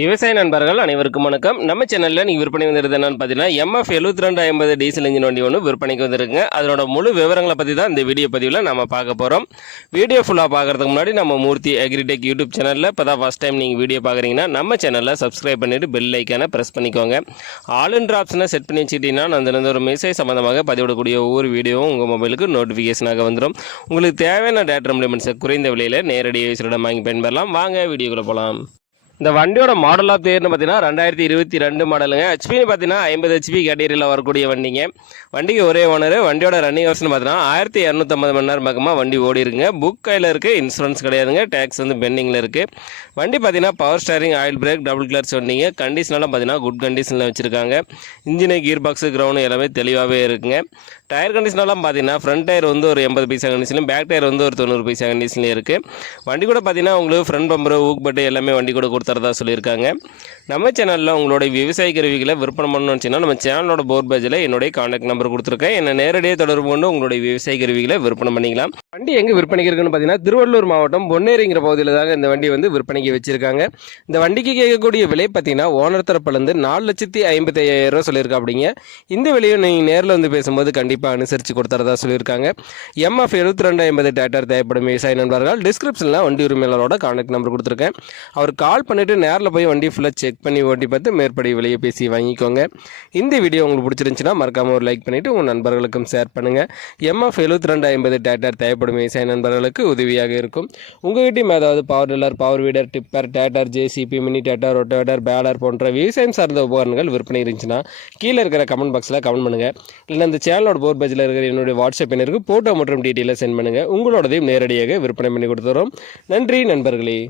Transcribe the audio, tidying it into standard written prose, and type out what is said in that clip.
விவசாய நண்பர்கள் அனைவருக்கும் வணக்கம். நம்ம சேனலில் நீங்கள் விற்பனை வந்துருது என்னன்னு பார்த்தீங்கன்னா MF 7250 டீசல் இன்ஜின் வண்டி ஒன்று விற்பனைக்கு வந்துருக்குங்க. அதனோட முழு விவரங்களை பற்றி தான் இந்த வீடியோ பதிவில் நம்ம பார்க்க போகிறோம். வீடியோ ஃபுல்லாக பார்க்குறதுக்கு முன்னாடி நம்ம மூர்த்தி அக்ரிடெக் யூடியூப் சேனலில் இப்போ தான் ஃபஸ்ட் டைம் நீங்கள் வீடியோ பார்க்குறீங்கன்னா நம்ம சேனலில் சப்ஸ்கிரைப் பண்ணிவிட்டு பெல் ஐக்கானை ப்ரெஸ் பண்ணிக்கோங்க. ஆல் என்ற ஆப்ஷனை செட் பண்ணி வச்சுக்கிட்டீங்கன்னா அந்த ஒரு மெசேஜ் சம்மந்தமாக பதிவிடக்கூடிய ஒவ்வொரு வீடியோவும் உங்கள் மொபைலுக்கு நோட்டிஃபிகேஷனாக வந்துடும். உங்களுக்கு தேவையான டேட்டா இம்ப்ளிமெண்ட்ஸை குறைந்த விலையில் நேரடி யூஸரிடம் வாங்கி பயன்பெறலாம். வாங்க வீடியோக்குள்ளே போகலாம். இந்த வண்டியோட மாடல் ஆஃப் தேர்னு பார்த்தீங்கன்னா 2022 மாடலுங்க. ஹெச்பின்னு பார்த்தீங்கன்னா 50 ஹெச்பி கேட்டகரியில் வரக்கூடிய வண்டிங்க. வண்டிக்கு ஒரே ஓனர். வண்டியோட ரன்னிங் ஹவர்ஸ்னு பார்த்தீங்கன்னா 1250 மணி நேரம் பக்கமாக வண்டி ஓடி இருக்குங்க. புக் கையில் இருக்குது, இன்சூரன்ஸ் கிடையாதுங்க, டேக்ஸ் வந்து பெண்டிங்கில் இருக்குது. வண்டி பார்த்தீங்கன்னா power steering, oil brake, double கிளர்ஸ் வண்டிங்க. கண்டிஷனெலாம் பார்த்தீங்கன்னா குட் கண்டிஷனில் வச்சுருக்காங்க. இன்ஜினு, கீர் பாக்ஸு, கிரவுண்டு எல்லாமே தெளிவாகவே இருக்குங்க. டயர் கண்டிஷனெலாம் பார்த்தீங்கன்னா ஃப்ரண்ட் டயர் வந்து ஒரு 80 பைசா கண்டிஷன்லையும், பேக் டயர் வந்து ஒரு 90 பைசா கண்டிஷன்லையும் இருக்குது. வண்டி கூட பார்த்தீங்கன்னா உங்களுக்கு ஃப்ரண்ட் பம்பரு, ஊக் பட்டு எல்லாமே வண்டி கூட கொடுத்துறதா சொல்லியிருக்காங்க. நம்ம சேனலில் உங்களுடைய விவசாய கருவிகளை விற்பனை பண்ணணும்னு வச்சுன்னா நம்ம சேனலோட போர்ட் பேஜில் என்னுடைய கான்டாக்ட் நம்பர் கொடுத்துருக்கேன். என்னை நேரடியாக தொடர்பு கொண்டு உங்களுடைய விவசாய கருவிகளை விற்பனை பண்ணிக்கலாம். வண்டி எங்கே விற்பனைக்கு இருக்குன்னு பார்த்தீங்கன்னா திருவள்ளூர் மாவட்டம் பொன்னேரிங்கிற பகுதியில் தாங்க இந்த வண்டி வந்து விற்பனைக்கு வச்சிருக்காங்க. இந்த வண்டிக்கு கேட்கக்கூடிய விலை பார்த்தீங்கன்னா ஓனர் தரப்புலேருந்து 4,55,000 சொல்லியிருக்கா. அப்படிங்க இந்த விலையை நீங்கள் நேரில் வந்து பேசும்போது கண்டிப்பாக அனுசரித்து கொடுத்துறதா சொல்லியிருக்காங்க. MF 7250 டிராக்டர் தேவைப்படும் விவசாய நண்பர்கள் டிஸ்கிரிப்ஷனில் வண்டி உரிமையாளரோட கான்டாக்ட் நம்பர் கொடுத்துருக்கேன். அவர் கால் பண்ணிவிட்டு நேரில் போய் வண்டி ஃபுல்லாக செக் பண்ணி ஓட்டி பார்த்து மேற்படி விலையை பேசி வாங்கிக்கோங்க. இந்த வீடியோ உங்களுக்கு பிடிச்சிருந்துச்சுன்னா மறக்காமல் ஒரு லைக் பண்ணிவிட்டு உங்கள் நண்பர்களுக்கும் ஷேர் பண்ணுங்கள். MF 7250 டிராக்டர் தேவைப்படும் விவசாய நண்பர்களுக்கு உதவியாக இருக்கும். உங்கள்கிட்டையும் ஏதாவது power tiller, power வீடர், tipper, tractor, JCB, mini tractor, rotavator, baler போன்ற விவசாயம் சார்ந்த உபகரணங்கள் விற்பனை இருந்துச்சுன்னா கீழே இருக்கிற கமெண்ட் பாக்ஸில் கமெண்ட் பண்ணுங்கள். இல்லைன்னா இந்த சேனலோட போர்ட் பேஜில் இருக்கிற என்னுடைய வாட்ஸ்அப் எண்ணிற்கு ஃபோட்டோ மற்றும் டீட்டெயிலை சென்ட் பண்ணுங்கள். உங்களோடதையும் நேரடியாக விற்பனை பண்ணி கொடுத்துறோம். நன்றி நண்பர்களே.